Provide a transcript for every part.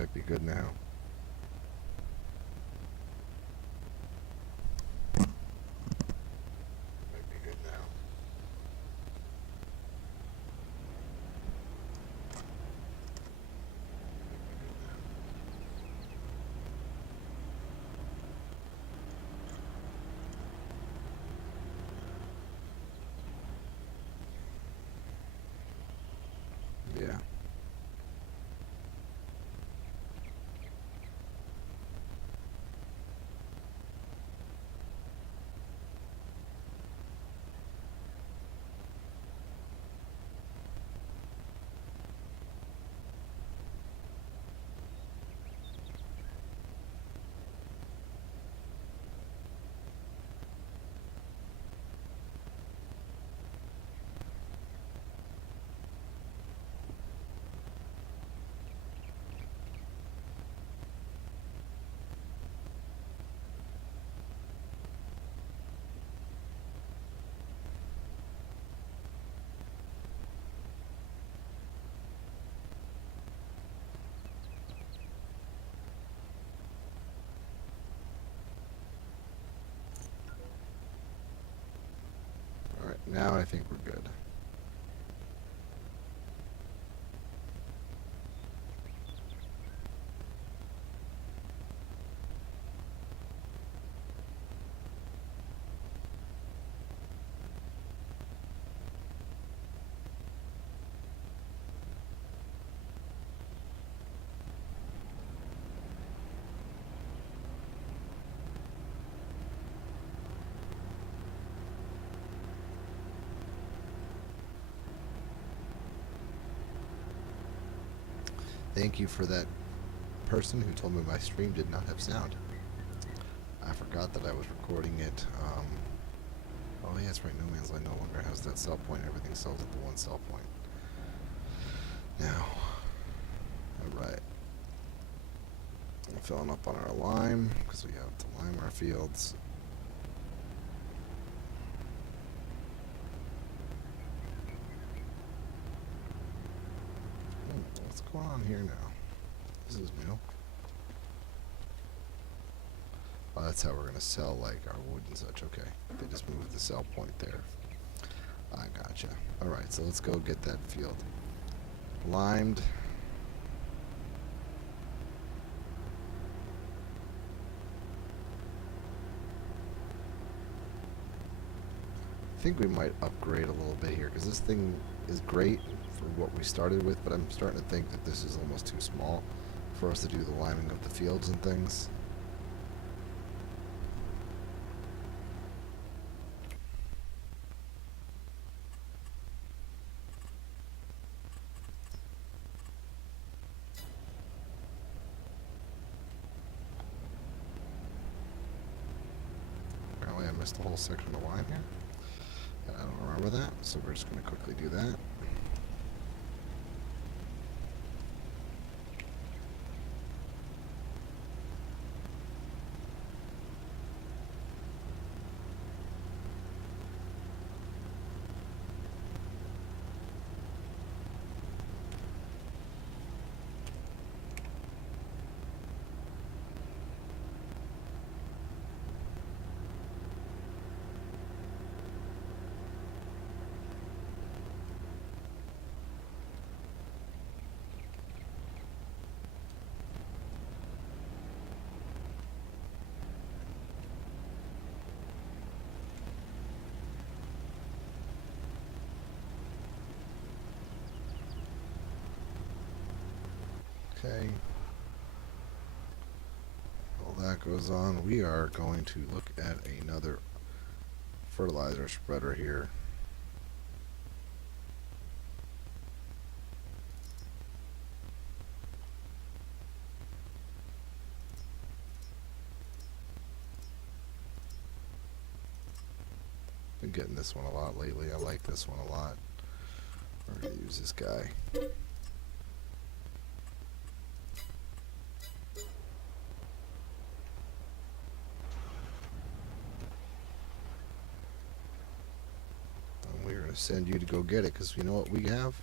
might be good now. Might be good now. Yeah. All right, now I think we're good. Thank you for that person who told me my stream did not have sound. I forgot that I was recording it. Oh, yeah, that's right. No Man's Land no longer has that sell point. Everything sells at the one sell point. Now, alright. I'm filling up on our lime because we have to lime our fields. What's going on here now? This is new. Oh, that's how we're going to sell, like, our wood and such. Okay. They just moved the sell point there. I gotcha. Alright, so let's go get that field limed. I think we might upgrade a little bit here because this thing is great for what we started with, but I'm starting to think that this is almost too small for us to do the liming of the fields and things. Apparently I missed the whole section of line here. And I don't remember that, so we're just going to quickly do that. Okay. While that goes on, we are going to look at another fertilizer spreader here. Been getting this one a lot lately. I like this one a lot. We're going to use this guy. Send you to go get it because you know what we have?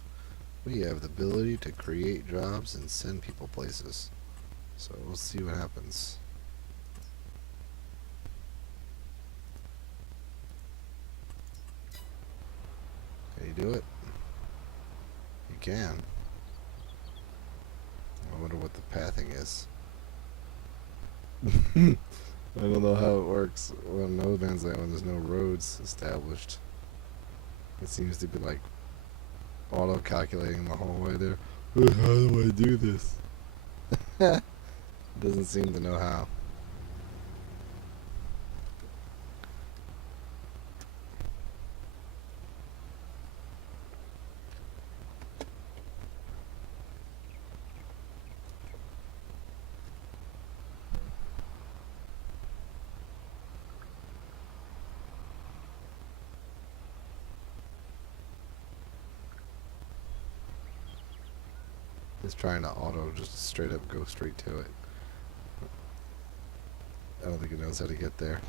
We have the ability to create jobs and send people places. So we'll see what happens. Can you do it? You can. I wonder what the pathing is. I don't know how it works on No Man's Land when there's no roads established. It seems to be like auto-calculating the whole way there. How do I do this? Doesn't seem to know how. It's trying to auto just straight up go straight to it. I don't think it knows how to get there.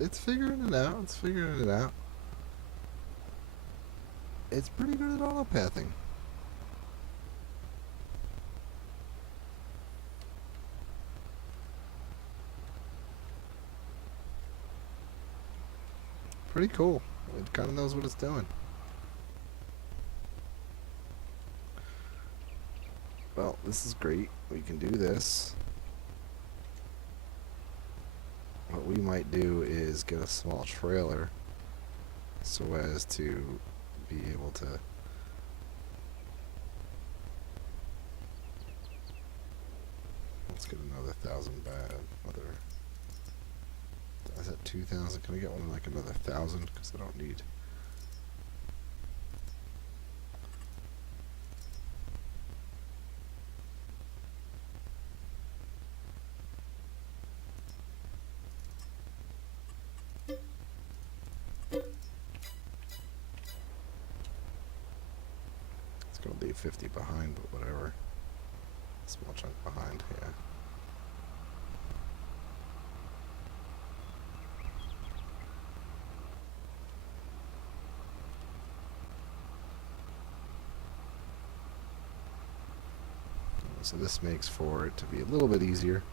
It's figuring it out. It's figuring it out. It's pretty good at autopathing. Pretty cool. It kind of knows what it's doing. Well, this is great. We can do this. What we might do is get a small trailer so as to be able to let's get another 1,000 bad. Another, is that 2,000? Can I get one like another 1,000? Because I don't need. It's gonna leave 50 behind, but whatever. Small chunk behind, yeah. So this makes for it to be a little bit easier.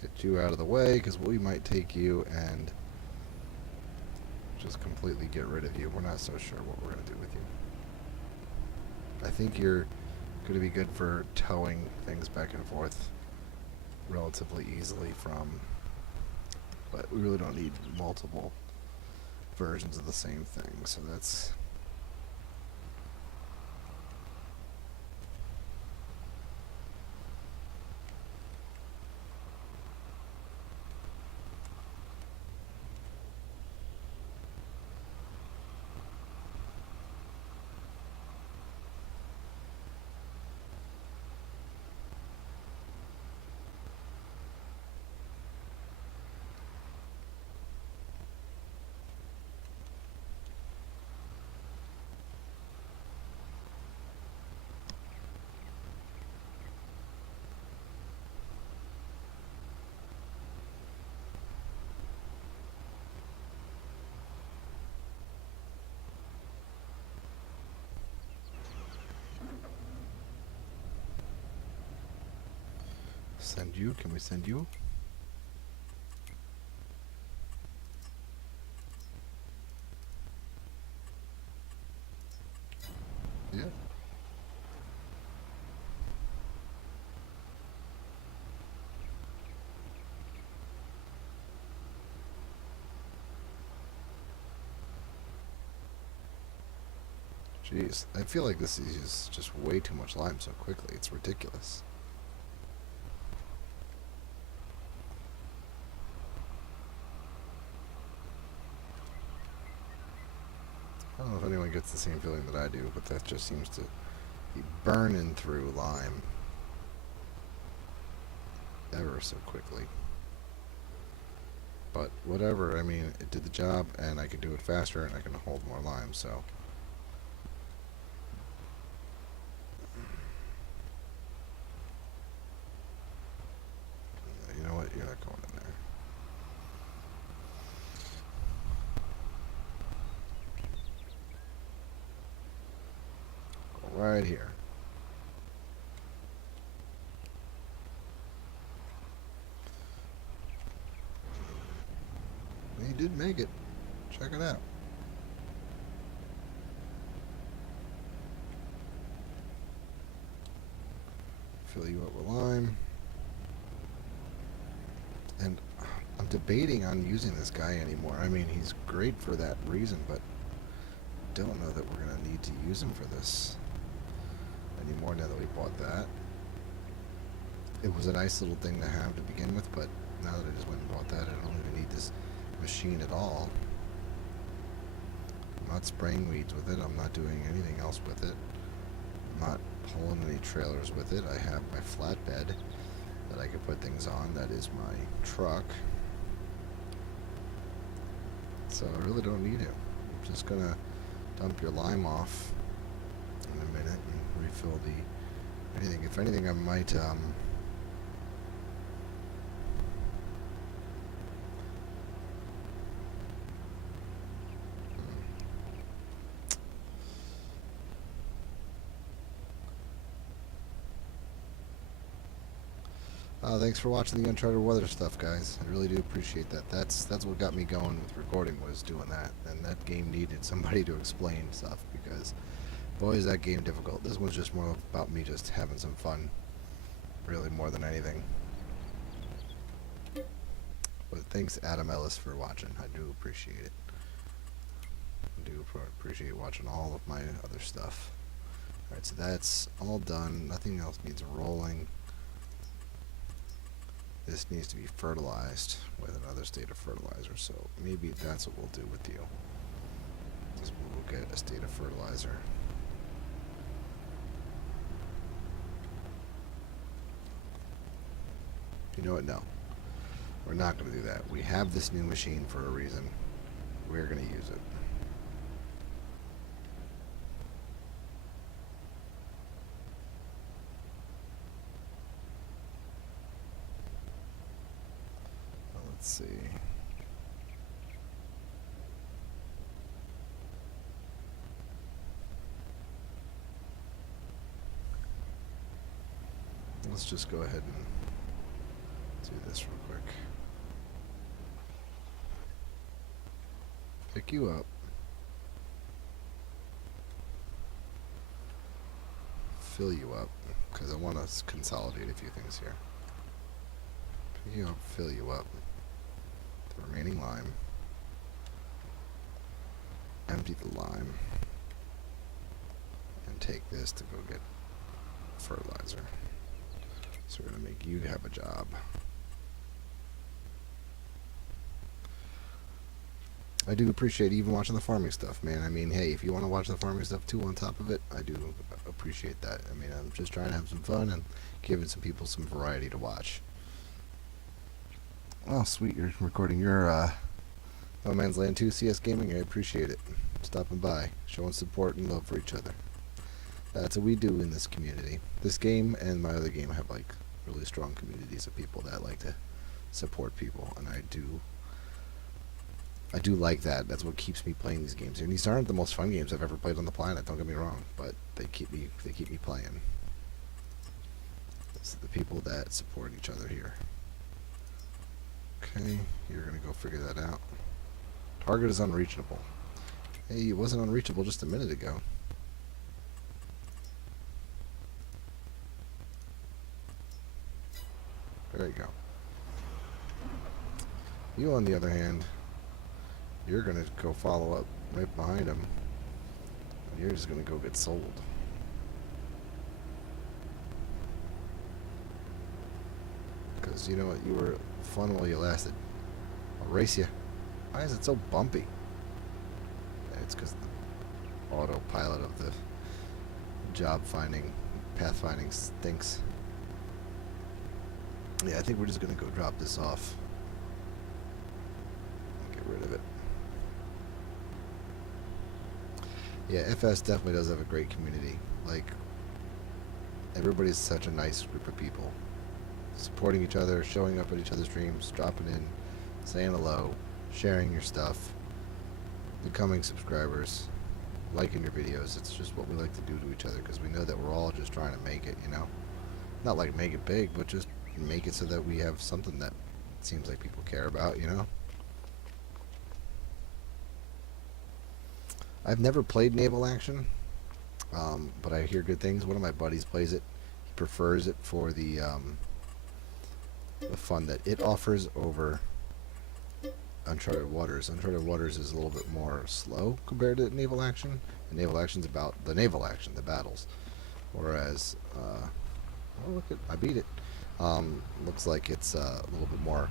Get you out of the way because we might take you and just completely get rid of you. We're not so sure what we're going to do with you. I think you're going to be good for towing things back and forth relatively easily from, but we really don't need multiple versions of the same thing, so that's send you. Can we send you? Yeah. Jeez, I feel like this is just way too much lime so quickly. It's ridiculous. I don't know definitely gets the same feeling that I do, but that just seems to be burning through lime ever so quickly. But whatever, I mean, it did the job, and I can do it faster, and I can hold more lime, so. You know what? You're not going in there. Go right here. He did make it. Check it out. Fill you up with lime. And I'm debating on using this guy anymore. I mean, he's great for that reason, but don't know that we're going to need to use him for this anymore now that we bought that. It was a nice little thing to have to begin with, but now that I just went and bought that, I don't even need this machine at all. I'm not spraying weeds with it. I'm not doing anything else with it. I'm not pulling any trailers with it. I have my flatbed that I can put things on. That is my truck. So I really don't need it. I'm just gonna dump your lime off in a minute and refill the anything. If anything, I might thanks for watching the Uncharted Weather stuff, guys. I really do appreciate that. That's what got me going with recording, was doing that. And that game needed somebody to explain stuff, because boy, is that game difficult. This one's just more about me just having some fun, really, more than anything. But thanks, Adam Ellis, for watching. I do appreciate it. I do appreciate watching all of my other stuff. Alright, so that's all done. Nothing else needs rolling. This needs to be fertilized with another state of fertilizer, so maybe that's what we'll do with you. Is we'll get a state of fertilizer. You know what? No. We're not going to do that. We have this new machine for a reason. We're going to use it. Let's see. Let's just go ahead and do this real quick. Pick you up. Fill you up, because I want to consolidate a few things here. Pick you up, fill you up. The remaining lime. Empty the lime. And take this to go get fertilizer. So we're going to make you have a job. I do appreciate even watching the farming stuff, man. I mean, hey, if you want to watch the farming stuff too on top of it, I do appreciate that. I mean, I'm just trying to have some fun and giving some people some variety to watch. Oh, sweet, you're recording your No Man's Land 2 CS Gaming. I appreciate it. Stopping by, showing support and love for each other. That's what we do in this community. This game and my other game have like really strong communities of people that like to support people, and I do like that. That's what keeps me playing these games. And these aren't the most fun games I've ever played on the planet, don't get me wrong, but they keep me playing. It's the people that support each other here. Okay, you're gonna go figure that out. Target is unreachable. Hey, it wasn't unreachable just a minute ago. There you go. You, on the other hand, you're gonna go follow up right behind him. And you're just gonna go get sold. Because you know what, you were fun while you lasted. I'll race you. Why is it so bumpy? It's because the auto pilot of the job finding, path finding stinks. Yeah, I think we're just gonna go drop this off. Get rid of it. Yeah, FS definitely does have a great community. Like, everybody's such a nice group of people. Supporting each other, showing up at each other's streams, dropping in, saying hello, sharing your stuff, becoming subscribers, liking your videos. It's just what we like to do to each other because we know that we're all just trying to make it, you know? Not like make it big, but just make it so that we have something that seems like people care about, you know? I've never played Naval Action, but I hear good things. One of my buddies plays it. He prefers it for the fun that it offers over Uncharted Waters. Uncharted Waters is a little bit more slow compared to Naval Action. And Naval Action's about the naval action, the battles. Whereas, oh look, I beat it. Looks like it's a little bit more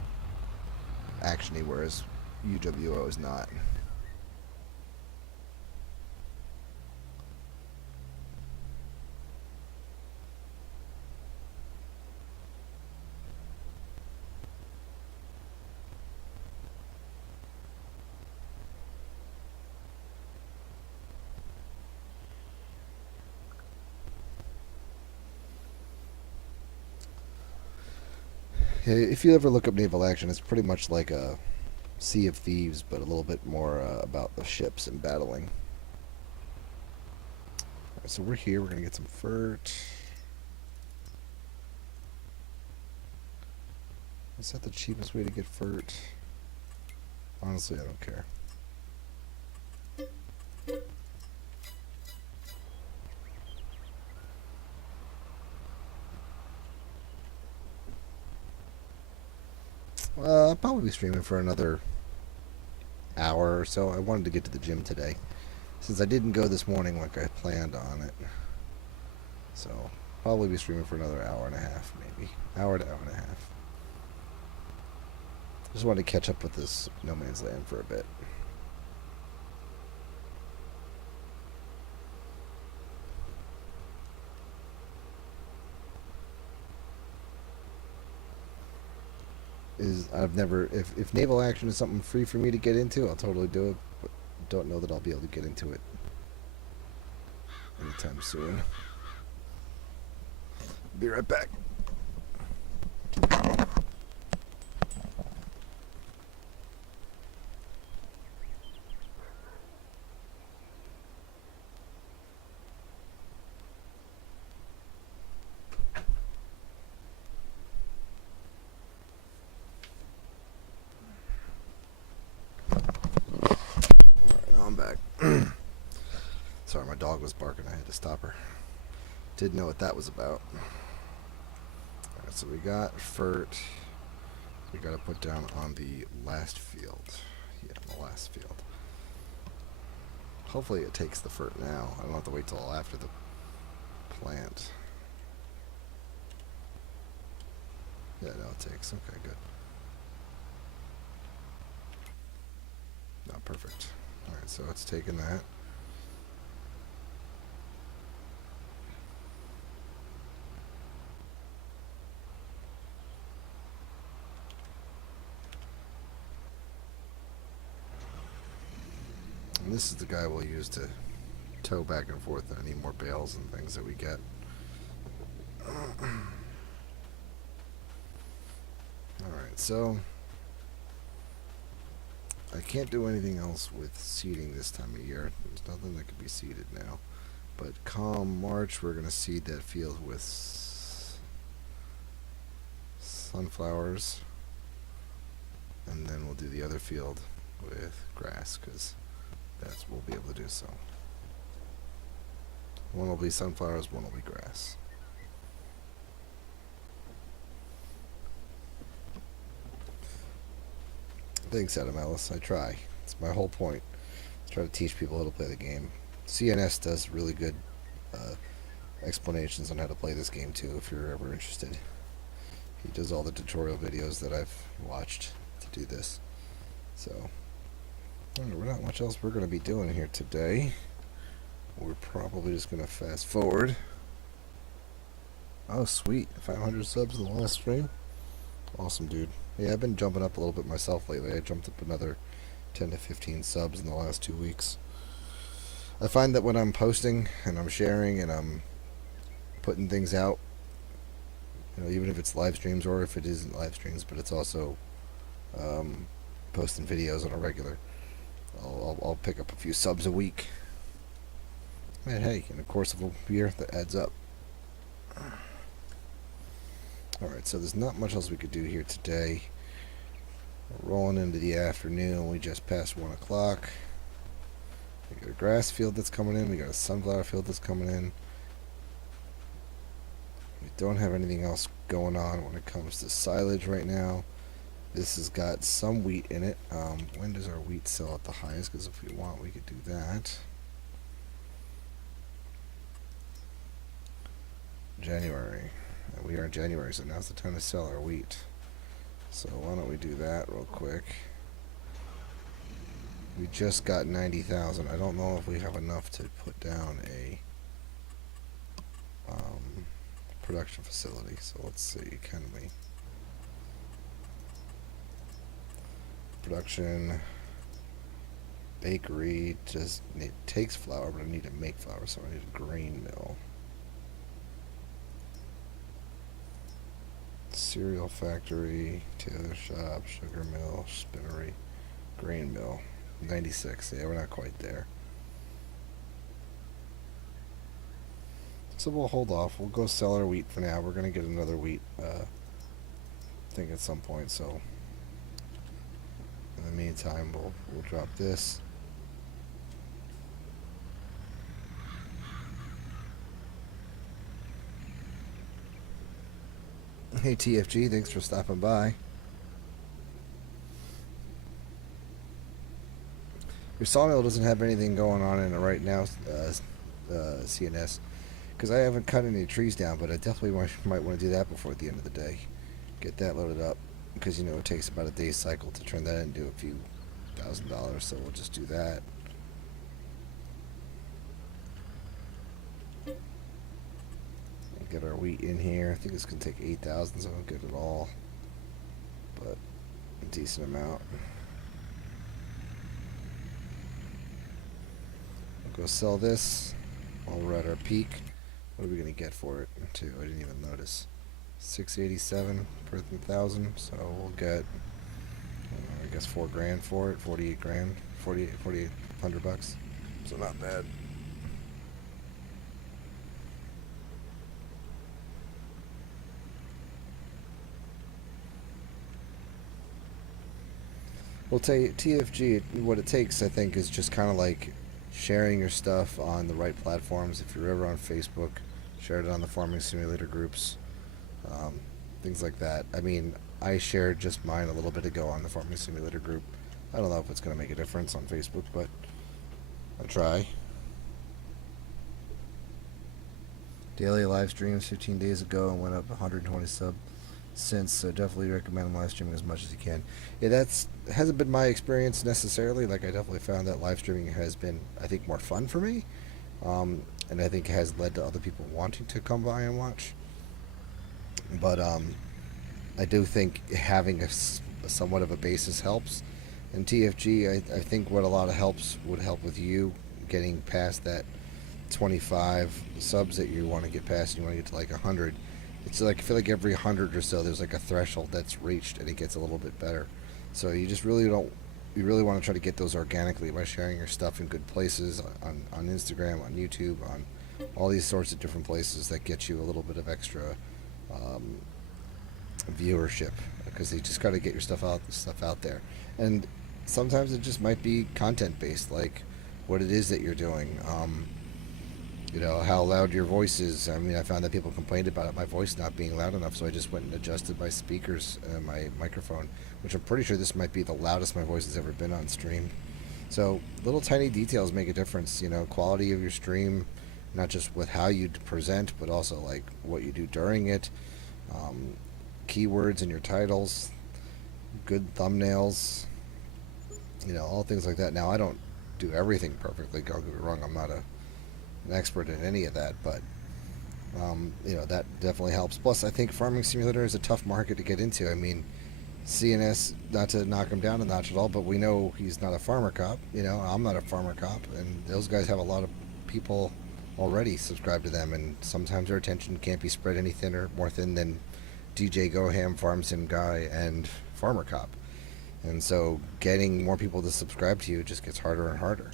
actiony, whereas UWO is not. If you ever look up Naval Action, it's pretty much like a Sea of Thieves, but a little bit more about the ships and battling. Alright, so we're here. We're going to get some FERT. Is that the cheapest way to get FERT? Honestly, I don't care. I'll probably be streaming for another hour or so. I wanted to get to the gym today, since I didn't go this morning like I planned on it. So, probably be streaming for another hour and a half, maybe. Hour to hour and a half. Just wanted to catch up with this No Man's Land for a bit. I've never, if Naval Action is something free for me to get into, I'll totally do it, but don't know that I'll be able to get into it anytime soon. Be right back. I'm back. Sorry, my dog was barking. I had to stop her. Didn't know what that was about. Alright, so we got FERT. We got to put down on the last field. Yeah, the last field. Hopefully it takes the FERT now. I don't have to wait till after the plant. Yeah, no, it takes. Okay, good. No, perfect. Alright, so it's taken that. And this is the guy we'll use to tow back and forth any more bales and things that we get. Alright, so I can't do anything else with seeding this time of year. There's nothing that can be seeded now. But come March, we're going to seed that field with sunflowers. And then we'll do the other field with grass, because that's what we'll be able to do so. One will be sunflowers, one will be grass. Thanks, Adam Ellis. I try. It's my whole point. I try to teach people how to play the game. CNS does really good explanations on how to play this game too, if you're ever interested. He does all the tutorial videos that I've watched to do this. So, there's not much else we're going to be doing here today. We're we're probably just going to fast forward. Oh, sweet. 500 subs in the last stream. Awesome, dude. Yeah, I've been jumping up a little bit myself lately. I jumped up another 10 to 15 subs in the last 2 weeks. I find that when I'm posting and I'm sharing and I'm putting things out, even if it's live streams or if it isn't live streams, but it's also posting videos on a regular, I'll pick up a few subs a week. And hey, in the course of a year, that adds up. Alright, so there's not much else we could do here today. We're rolling into the afternoon. We just passed 1 o'clock. We got a grass field that's coming in. We got a sunflower field that's coming in. We don't have anything else going on when it comes to silage right now. This has got some wheat in it. When does our wheat sell at the highest? Because if we want, we could do that. January. We are in January, so now's the time to sell our wheat. So why don't we do that real quick? We just got 90,000. I don't know if we have enough to put down a production facility. So let's see, can we? Production, bakery, it takes flour, but I need to make flour, so I need a grain mill. Cereal factory, tailor shop, sugar mill, spinnery, grain mill. 96. Yeah, we're not quite there. So we'll hold off. We'll go sell our wheat for now. We're going to get another wheat thing at some point. So in the meantime, we'll drop this. Hey TFG, thanks for stopping by. Your sawmill doesn't have anything going on in it right now, CNS, because I haven't cut any trees down, but I definitely might want to do that before the end of the day. Get that loaded up, because it takes about a day's cycle to turn that into a few $1,000, so we'll just do that. Get our wheat in here. I think it's going to take 8,000, so I don't get it all, but a decent amount. We'll go sell this while we're at our peak. What are we going to get for it, too? I didn't even notice. 687 per 1,000, so we'll get, I guess, 4 grand for it. 48 grand, 4,800 bucks. So not bad. Well, TFG, what it takes, I think, is just kind of like sharing your stuff on the right platforms. If you're ever on Facebook, share it on the Farming Simulator groups, things like that. I mean, I shared just mine a little bit ago on the Farming Simulator group. I don't know if it's going to make a difference on Facebook, but I'll try. Daily live streams 15 days ago and went up 120 sub since, so definitely recommend live streaming as much as you can. Yeah, hasn't been my experience necessarily. Like, I definitely found that live streaming has been, I think, more fun for me, and I think has led to other people wanting to come by and watch. But I do think having a somewhat of a basis helps. And TFG, I think what a lot of would help with you getting past that 25 subs that you want to get past, and you want to get to like 100. It's like, I feel like every 100 or so there's like a threshold that's reached and it gets a little bit better. So you just really want to try to get those organically by sharing your stuff in good places on Instagram, on YouTube, on all these sorts of different places that get you a little bit of extra viewership, because you just got to get your stuff out there. And sometimes it just might be content based, like what it is that you're doing. How loud your voice is. I mean, I found that people complained about my voice not being loud enough, so I just went and adjusted my speakers and my microphone, which I'm pretty sure this might be the loudest my voice has ever been on stream. So little tiny details make a difference. Quality of your stream, not just with how you present, but also like what you do during it, keywords in your titles, good thumbnails, all things like that. Now, I don't do everything perfectly. Don't get me wrong, I'm not a an expert in any of that, but you know, that definitely helps. Plus, I think Farming Simulator is a tough market to get into. I mean, CNS, not to knock him down a notch at all, but we know he's not a farmer cop. You know, I'm not a farmer cop, and those guys have a lot of people already subscribed to them, and sometimes their attention can't be spread any thinner, more thin than DJ Goham, Farm Sim Guy, and Farmer Cop. And so getting more people to subscribe to you just gets harder and harder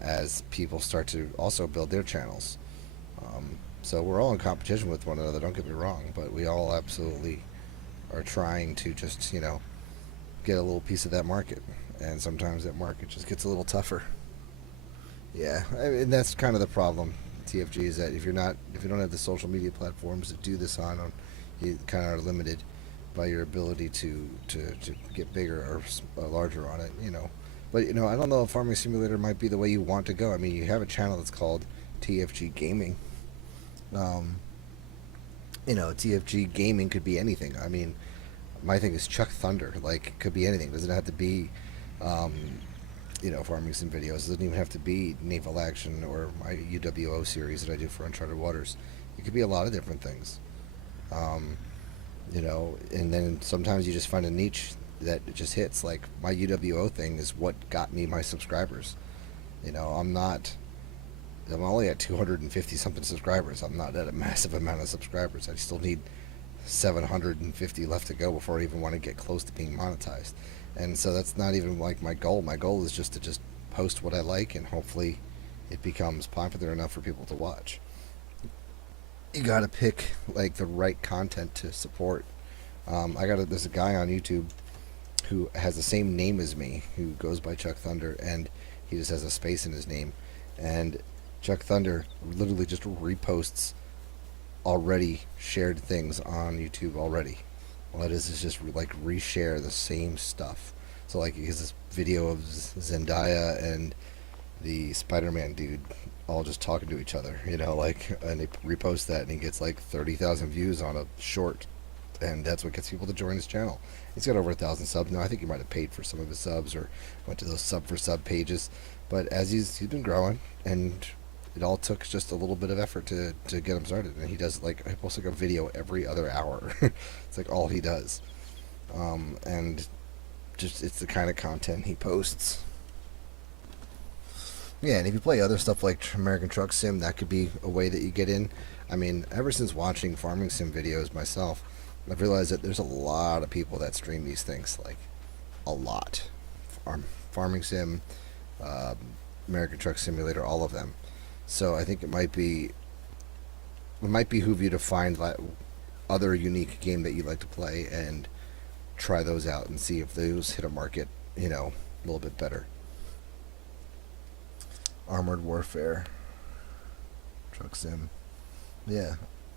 as people start to also build their channels. So we're all in competition with one another, don't get me wrong, but we all absolutely are trying to just, you know, get a little piece of that market. And sometimes that market just gets a little tougher. Yeah, I mean, that's kind of the problem. TFG is that if you don't have the social media platforms to do this on, you kind of are limited by your ability to get bigger or larger on it, you know. But you know, I don't know if Farming Simulator might be the way you want to go. I mean, you have a channel that's called TFG Gaming. Um, you know, TFG Gaming could be anything. I mean, my thing is Chuck Thunder. Like, it could be anything. It doesn't have to be, um, you know, farming sim videos. It doesn't even have to be naval action or my UWO series that I do for Uncharted Waters. It could be a lot of different things. Um, you know, and then sometimes you just find a niche that just hits. Like, my UWO thing is what got me my subscribers. You know, I'm only at 250 something subscribers. I'm not at a massive amount of subscribers. I still need 750 left to go before I even want to get close to being monetized. And so that's not even like my goal. My goal is just to just post what I like, and hopefully it becomes popular enough for people to watch. You gotta pick like the right content to support. There's a guy on YouTube who has the same name as me, who goes by Chuck Thunder, and he just has a space in his name. And Chuck Thunder literally just reposts already shared things on YouTube already. All it is just like reshare the same stuff. So like he has this video of Zendaya and the Spider-Man dude all just talking to each other, you know, like, and they repost that and he gets like 30,000 views on a short, and that's what gets people to join his channel. He's got over 1,000 subs now. I think he might have paid for some of his subs or went to those sub for sub pages, but as he's been growing, and it all took just a little bit of effort to get him started. And he does, like, he posts like a video every other hour. It's like all he does, and just it's the kind of content he posts. Yeah, and if you play other stuff like American Truck Sim, that could be a way that you get in. I mean, ever since watching farming sim videos myself, I've realized that there's a lot of people that stream these things, like a lot. Farming sim, um, American Truck Simulator, all of them. So I think it might behoove you to find other unique game that you like to play and try those out and see if those hit a market, you know, a little bit better. Armored Warfare, Truck Sim. Yeah,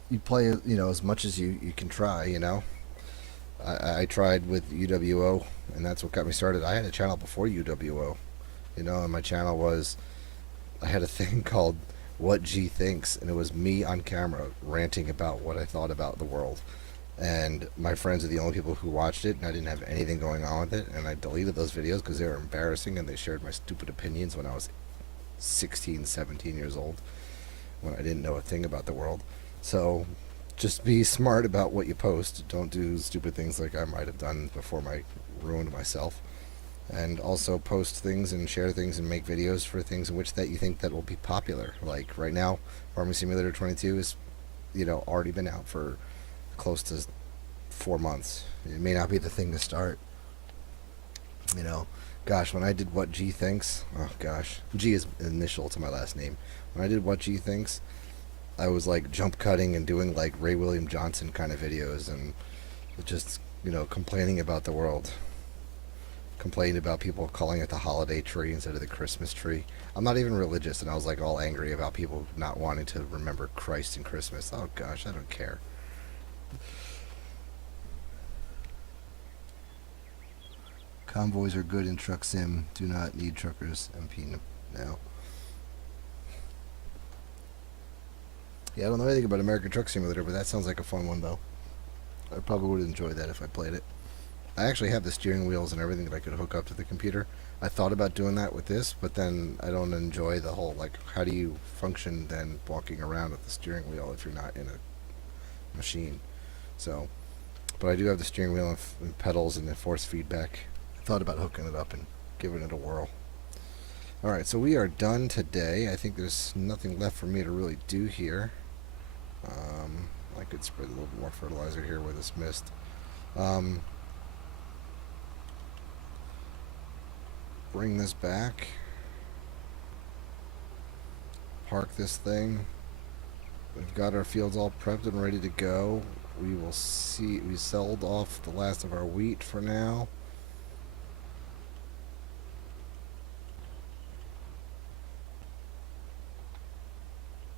you play, you know, as much as you can try, you know. I tried with UWO, and that's what got me started. I had a channel before UWO, you know, and my channel was, I had a thing called What G Thinks, and it was me on camera ranting about what I thought about the world. And my friends are the only people who watched it, and I didn't have anything going on with it, and I deleted those videos because they were embarrassing and they shared my stupid opinions when I was 16, 17 years old, when I didn't know a thing about the world. So just be smart about what you post. Don't do stupid things like I might have done before I ruined myself. And also post things and share things and make videos for things in which that you think that will be popular. Like right now, Farming Simulator 22 is, you know, already been out for close to 4 months. It may not be the thing to start, you know. Gosh, when I did What G Thinks, oh gosh, G is initial to my last name. When I did What G Thinks, I was like jump cutting and doing like Ray William Johnson kind of videos, and just, you know, complaining about the world, complaining about people calling it the holiday tree instead of the Christmas tree. I'm not even religious, and I was like all angry about people not wanting to remember Christ and Christmas. Oh gosh, I don't care. Convoys are good in Truck Sim. Do not need truckers MP now. Yeah, I don't know anything about American Truck Simulator, but that sounds like a fun one, though. I probably would enjoy that if I played it. I actually have the steering wheels and everything that I could hook up to the computer. I thought about doing that with this, but then I don't enjoy the whole, like, how do you function then walking around with the steering wheel if you're not in a machine? So, but I do have the steering wheel and pedals and the force feedback. I thought about hooking it up and giving it a whirl. Alright, so we are done today. I think there's nothing left for me to really do here. I could spread a little more fertilizer here with this mist. Bring this back. Park this thing. We've got our fields all prepped and ready to go. We will see. We sold off the last of our wheat for now.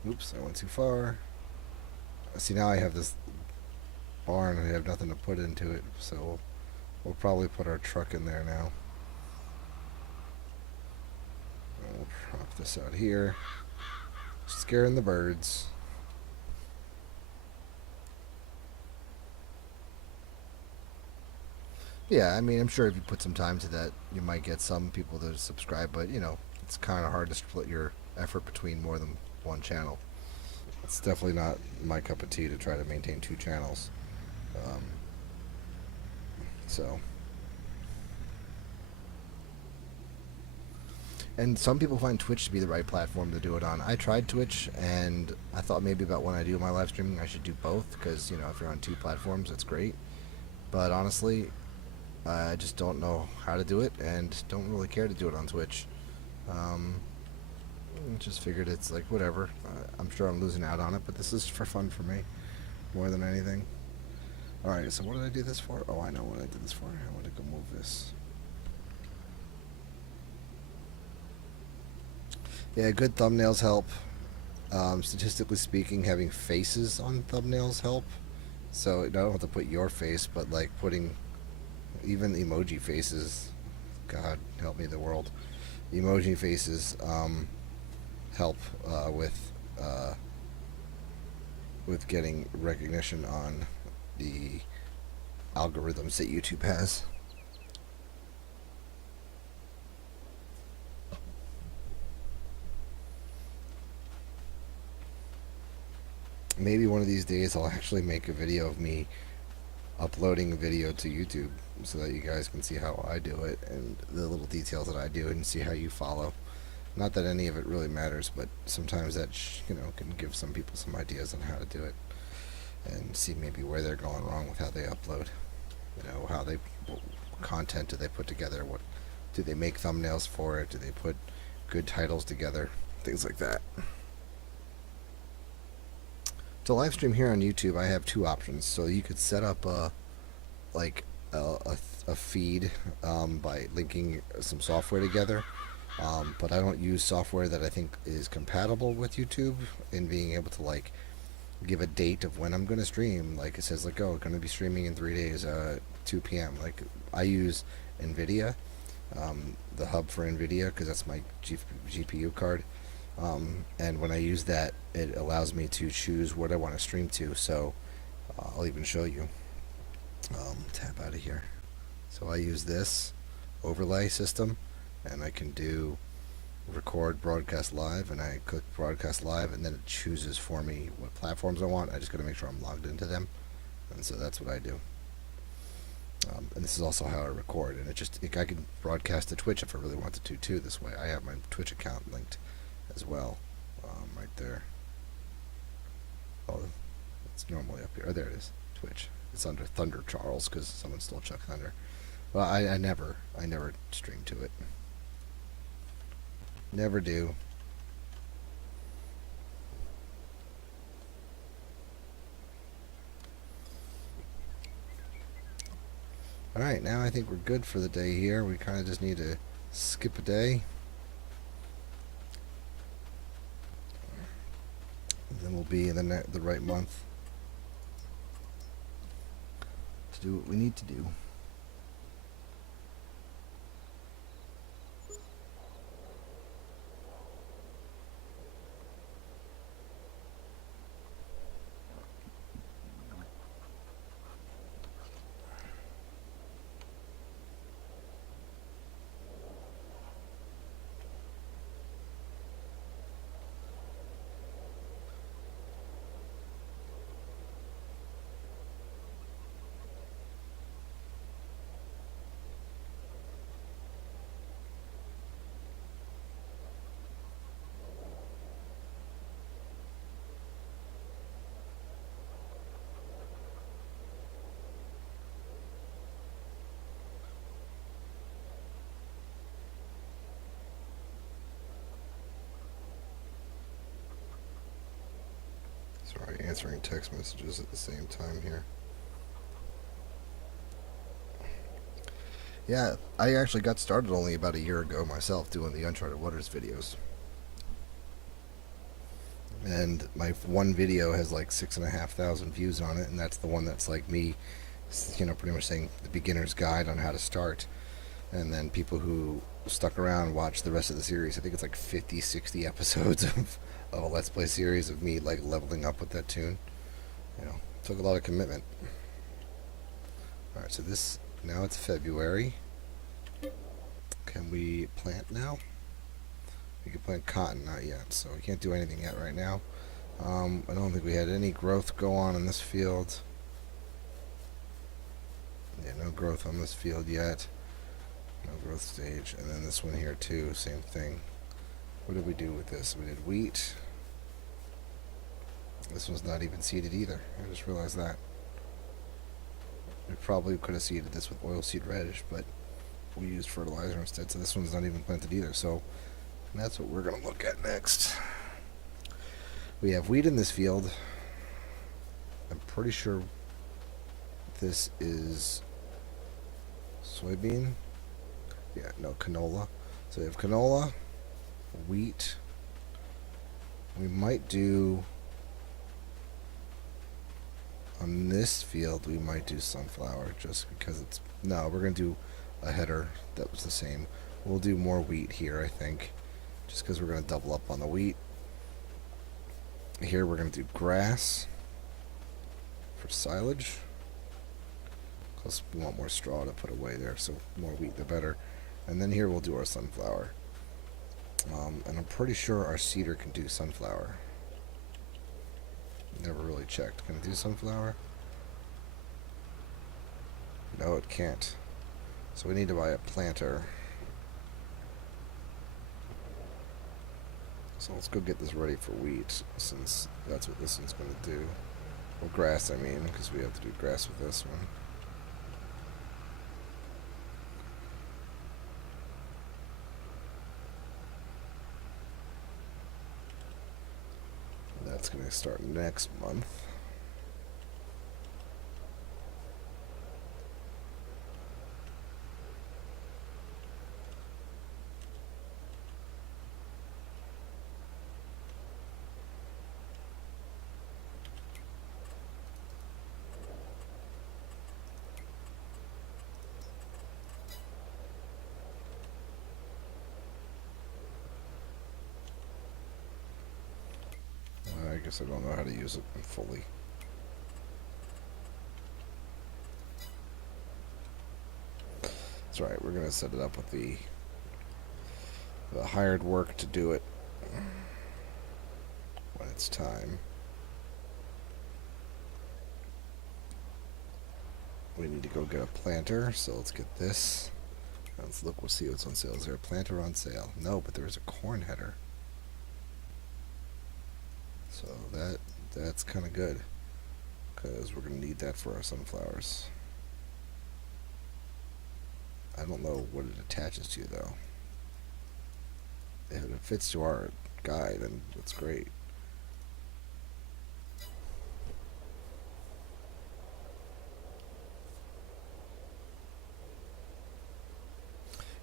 Oops, I went too far. See, now I have this barn and I have nothing to put into it, so we'll probably put our truck in there now. We'll prop this out here. Scaring the birds. Yeah, I mean, I'm sure if you put some time to that, you might get some people to subscribe, but, you know, it's kind of hard to split your effort between more than one channel. It's definitely not my cup of tea to try to maintain two channels. So... And some people find Twitch to be the right platform to do it on. I tried Twitch, and I thought maybe about when I do my live streaming, I should do both, because, you know, if you're on two platforms, it's great. But honestly, I just don't know how to do it, and don't really care to do it on Twitch. Just figured it's like, whatever. I'm sure I'm losing out on it, but this is for fun for me, more than anything. Alright, so what did I do this for? Oh, I know what I did this for. I want to go move this. Yeah, good thumbnails help. Statistically speaking, having faces on thumbnails help. So I don't have to put your face, but like putting even emoji faces. God help me the world. Emoji faces help with getting recognition on the algorithms that YouTube has. Maybe one of these days I'll actually make a video of me uploading a video to YouTube so that you guys can see how I do it and the little details that I do and see how you follow. Not that any of it really matters, but sometimes that can give some people some ideas on how to do it and see maybe where they're going wrong with how they upload. You know, what content do they put together? What do they make thumbnails for it? Do they put good titles together? Things like that. To live stream here on YouTube, I have two options. So you could set up a feed by linking some software together, but I don't use software that I think is compatible with YouTube in being able to like give a date of when I'm going to stream. Like it says like, oh, going to be streaming in 3 days, 2 p.m. Like I use NVIDIA, the hub for NVIDIA, because that's my GPU card. And when I use that, it allows me to choose what I want to stream to. So I'll even show you. Tab out of here. So I use this overlay system, and I can do record broadcast live, and I click broadcast live, and then it chooses for me what platforms I want. I just got to make sure I'm logged into them, and so that's what I do. And this is also how I record, and I can broadcast to Twitch if I really wanted to too. This way, I have my Twitch account linked as well, right there. Oh, it's normally up here. Oh, there it is. Twitch. It's under Thunder Charles because someone stole Chuck Thunder. Well, I never stream to it. Never do. Alright, now I think we're good for the day here. We kind of just need to skip a day. And then we'll be in the right month to do what we need to do. answering text messages at the same time here. Yeah, I actually got started only about a year ago myself doing the Uncharted Waters videos. And my one video has like 6,500 views on it, and that's the one that's like me, pretty much saying the beginner's guide on how to start. And then people who stuck around watch the rest of the series. I think it's like 50, 60 episodes of a Let's Play series of me like leveling up with that tune. Took a lot of commitment. Alright, so now it's February. Can we plant now? We can plant cotton, not yet, so we can't do anything yet right now. I don't think we had any growth go on in this field. Yeah, no growth on this field yet. No growth stage. And then this one here too, same thing. What did we do with this? We did wheat. This one's not even seeded either. I just realized that. We probably could have seeded this with oilseed radish, but we used fertilizer instead, so this one's not even planted either. So that's what we're going to look at next. We have wheat in this field. I'm pretty sure this is soybean. Yeah, no, canola. So we have canola, wheat. We might do, on this field, we might do sunflower just because it's, no, we're going to do a header that was the same. We'll do more wheat here, I think, just because we're going to double up on the wheat. Here we're going to do grass for silage. Plus we want more straw to put away there, so more wheat the better. And then here we'll do our sunflower. And I'm pretty sure our seeder can do sunflower. Never really checked. Can it do sunflower? No, it can't. So we need to buy a planter. So let's go get this ready for wheat, since that's what this one's going to do. Well, grass, I mean, because we have to do grass with this one. That's going to start next month. I guess I don't know how to use it fully. That's right, we're going to set it up with the hired work to do it when it's time. We need to go get a planter, so let's get this. Let's look, we'll see what's on sale. Is there a planter on sale? No, but there's a corn header. So that's kind of good, because we're going to need that for our sunflowers. I don't know what it attaches to, though. If it fits to our guy, then that's great.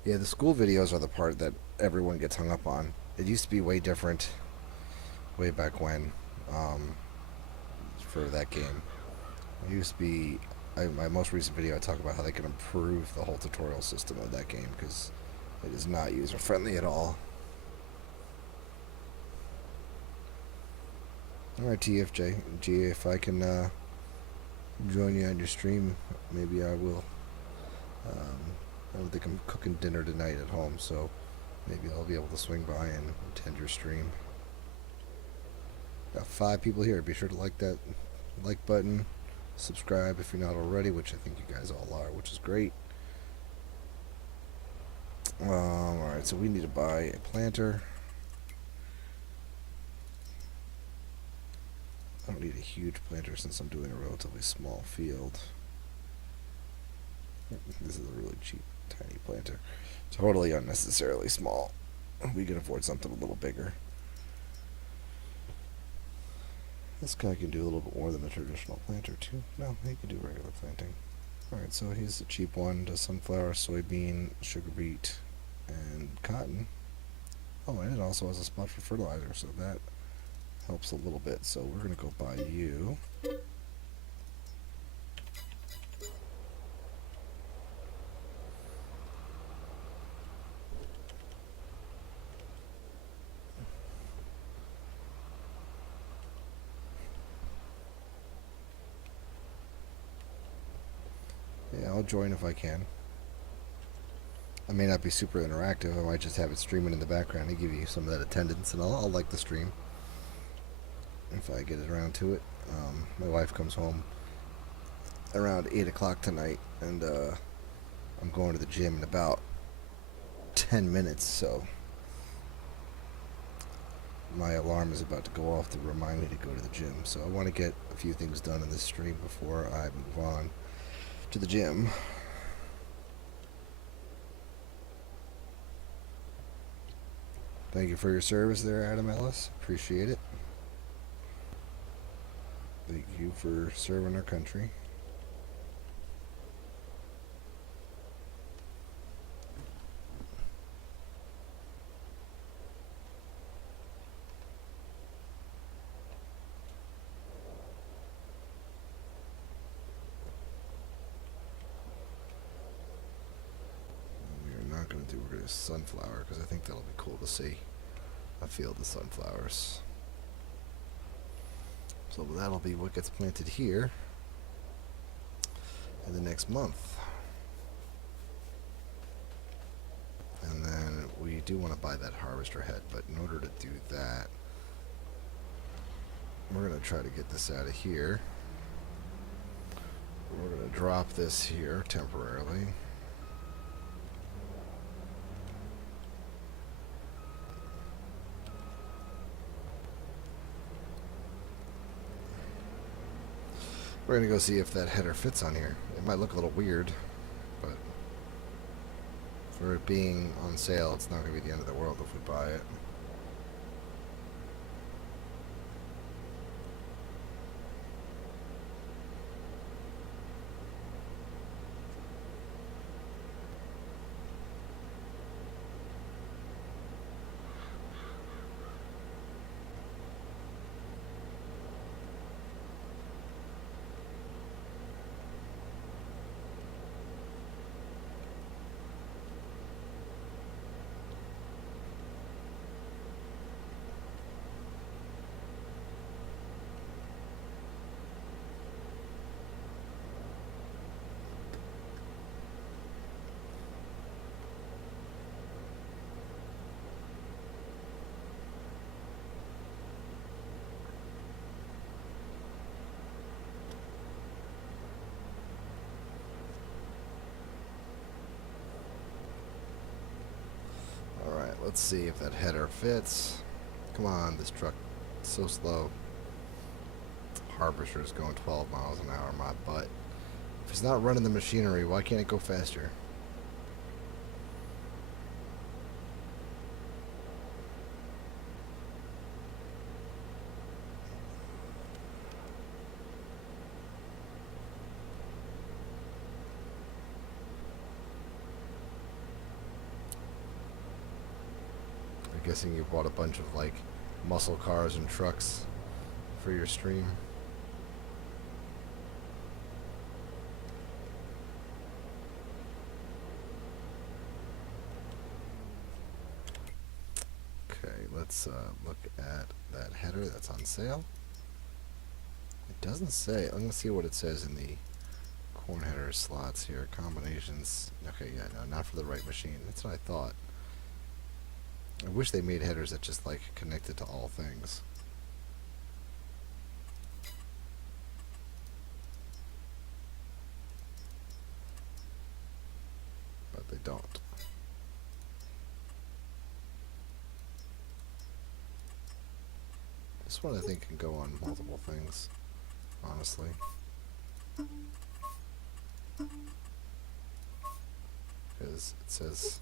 Yeah, the school videos are the part that everyone gets hung up on. It used to be way different way back when, for that game. It used to be, my most recent video I talk about how they can improve the whole tutorial system of that game, because it is not user friendly at all. Alright, TFJ, G, if I can join you on your stream, maybe I will. I don't think I'm cooking dinner tonight at home, so maybe I'll be able to swing by and attend your stream. Got 5 people here. Be sure to like that like button, subscribe if you're not already, which I think you guys all are, which is great. Alright, so we need to buy a planter. I don't need a huge planter since I'm doing a relatively small field. This is a really cheap, tiny planter. Totally unnecessarily small. We can afford something a little bigger. This guy can do a little bit more than a traditional planter too. No, he can do regular planting. Alright, so he's the cheap one. Does sunflower, soybean, sugar beet, and cotton. Oh, and it also has a spot for fertilizer, so that helps a little bit. So we're going to go buy you. Yeah, I'll join if I can. I may not be super interactive. I might just have it streaming in the background to give you some of that attendance, and I'll like the stream if I get it around to it. My wife comes home around 8 o'clock tonight, and I'm going to the gym in about 10 minutes, so my alarm is about to go off to remind me to go to the gym. So I want to get a few things done in this stream before I move on to the gym. Thank you for your service there, Adam Ellis. Appreciate it. Thank you for serving our country. We're going to do sunflower because I think that'll be cool to see a field of sunflowers. So that'll be what gets planted here in the next month. And then we do want to buy that harvester head, but in order to do that, we're going to try to get this out of here. We're going to drop this here temporarily. We're going to go see if that header fits on here. It might look a little weird, but for it being on sale, it's not going to be the end of the world if we buy it. Let's see if that header fits. Come on, this truck is so slow. Harvester is going 12 miles an hour, my butt. If it's not running the machinery, why can't it go faster? I'm guessing you bought a bunch of like muscle cars and trucks for your stream. Okay, let's look at that header that's on sale. It doesn't say. I'm gonna see what it says in the corn header slots here. Combinations. Okay, yeah, no, not for the right machine. That's what I thought. I wish they made headers that just like connected to all things. But they don't. This one I think can go on multiple things, honestly. Because it says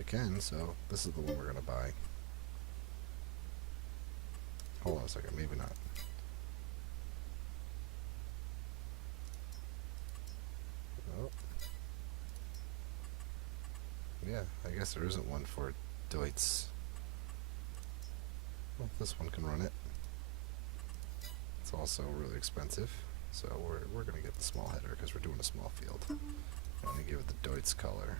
it can, so this is the one we're going to buy. Hold on a second, maybe not. I guess there isn't one for Deutz. Well, this one can run it. It's also really expensive, so we're gonna get the small header because we're doing a small field. I'm gonna give it the Deutz color.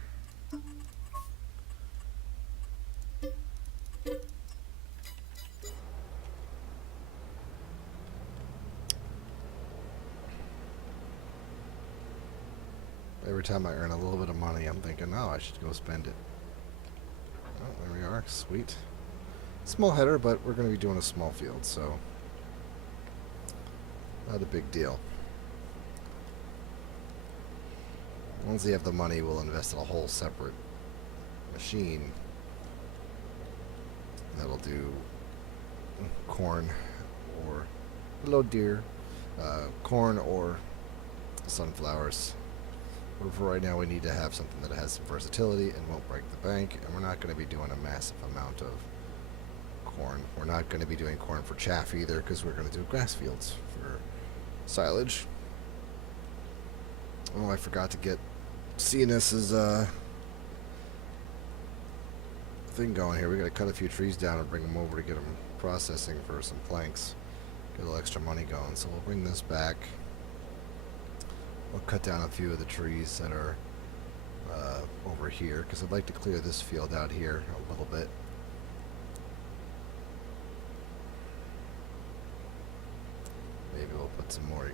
Every time I earn a little bit of money, I'm thinking, oh, I should go spend it. Oh, there we are. Sweet. Small header, but we're going to be doing a small field, so not a big deal. Once we have the money, we'll invest in a whole separate machine that'll do corn or hello deer, corn or sunflowers. But for right now, we need to have something that has some versatility and won't break the bank, and we're not going to be doing a massive amount of corn. We're not going to be doing corn for chaff either, because we're going to do grass fields for silage. Oh, I forgot to get CNS's thing going here. We got to cut a few trees down and bring them over to get them processing for some planks. Get a little extra money going. So we'll bring this back. We'll cut down a few of the trees that are over here, because I'd like to clear this field out here a little bit. Maybe we'll put some more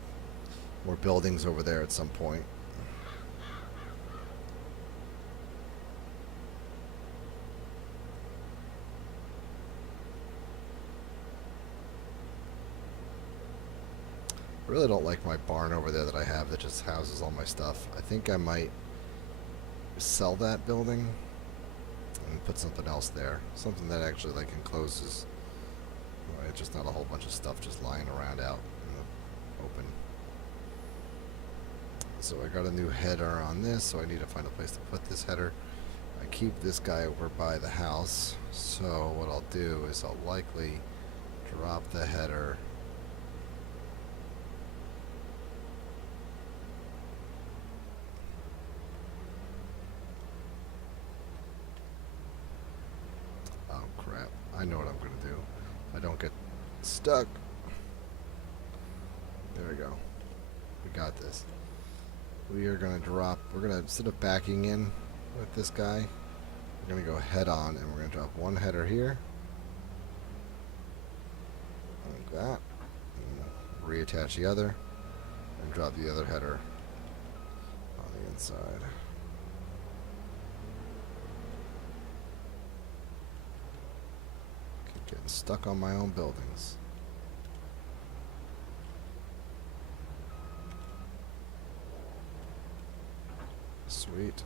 buildings over there at some point. I really don't like my barn over there that I have that just houses all my stuff. I think I might sell that building and put something else there. Something that actually like encloses. Well, it's just not a whole bunch of stuff just lying around out in the open. So I got a new header on this, so I need to find a place to put this header. I keep this guy over by the house, so what I'll do is I'll likely drop the header I know what I'm going to do. I don't get stuck. There we go. We got this. We are going to drop, we're going to, instead of backing in with this guy, we're going to go head on, and we're going to drop one header here. Like that. And reattach the other, and drop the other header on the inside. Getting stuck on my own buildings. Sweet.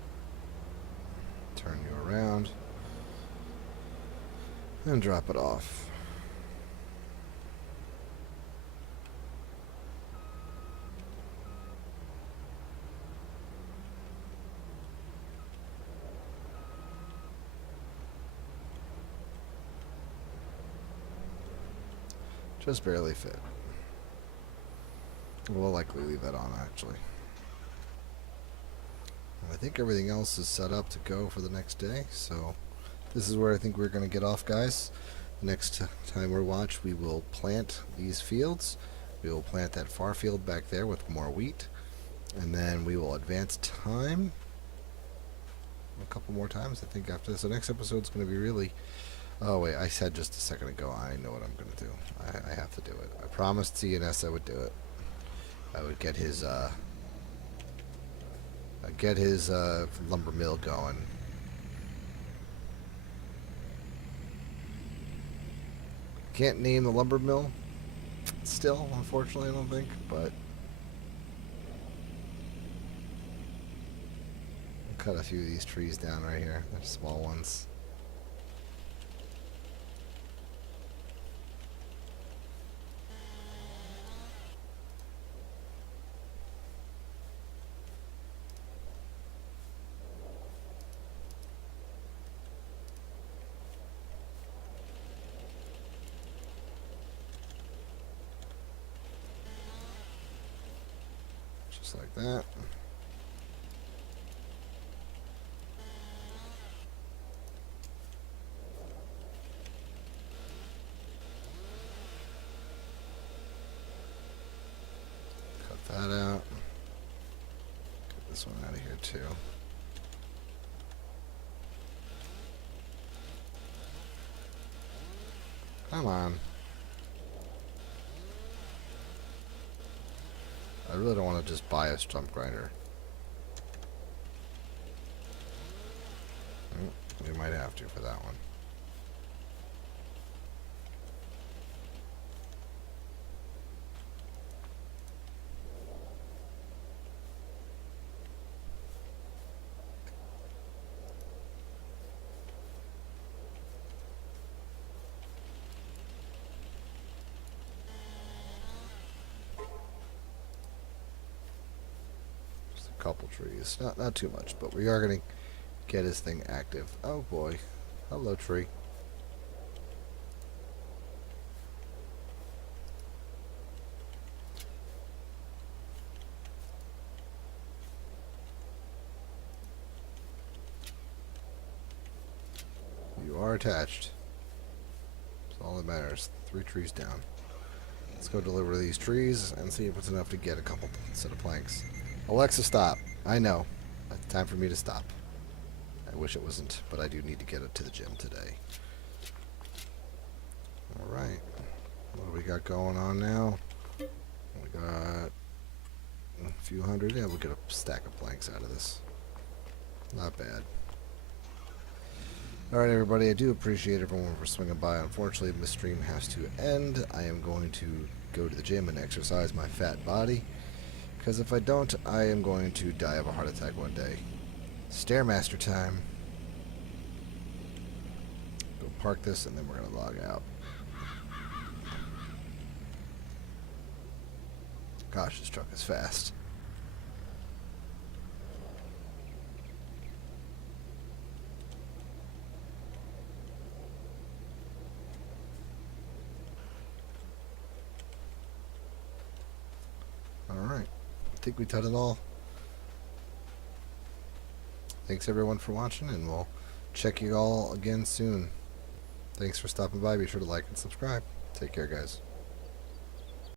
Turn you around and drop it off. Just barely fit. We'll likely leave that on, actually. And I think everything else is set up to go for the next day, so this is where I think we're going to get off, guys. Next time we watch, we will plant these fields. We will plant that far field back there with more wheat, and then we will advance time a couple more times, I think, after this. The next episode is going to be really... Oh, wait, I said just a second ago, I know what I'm going to do. I have to do it. I promised CNS I would do it. I would get his lumber mill going. Can't name the lumber mill still, unfortunately, I don't think, but I'll cut a few of these trees down right here. They're small ones. Just like that. this one out of here too. Come on. I really don't want to just buy a stump grinder. We might have to for that one. Couple trees, not too much, but we are going to get his thing active. Oh boy, hello tree. You are attached. That's all that matters. 3 trees down. Let's go deliver these trees and see if it's enough to get a couple set of planks. Alexa, stop. I know. It's time for me to stop. I wish it wasn't, but I do need to get it to the gym today. Alright. What do we got going on now? We got a few hundred. Yeah, we'll get a stack of planks out of this. Not bad. Alright, everybody. I do appreciate everyone for swinging by. Unfortunately, this stream has to end. I am going to go to the gym and exercise my fat body. Because if I don't, I am going to die of a heart attack one day. Stairmaster time. Go park this, and then we're going to log out. Gosh, this truck is fast. Alright. I think we done it all. Thanks everyone for watching, and we'll check you all again soon. Thanks for stopping by. Be sure to like and subscribe. Take care, guys.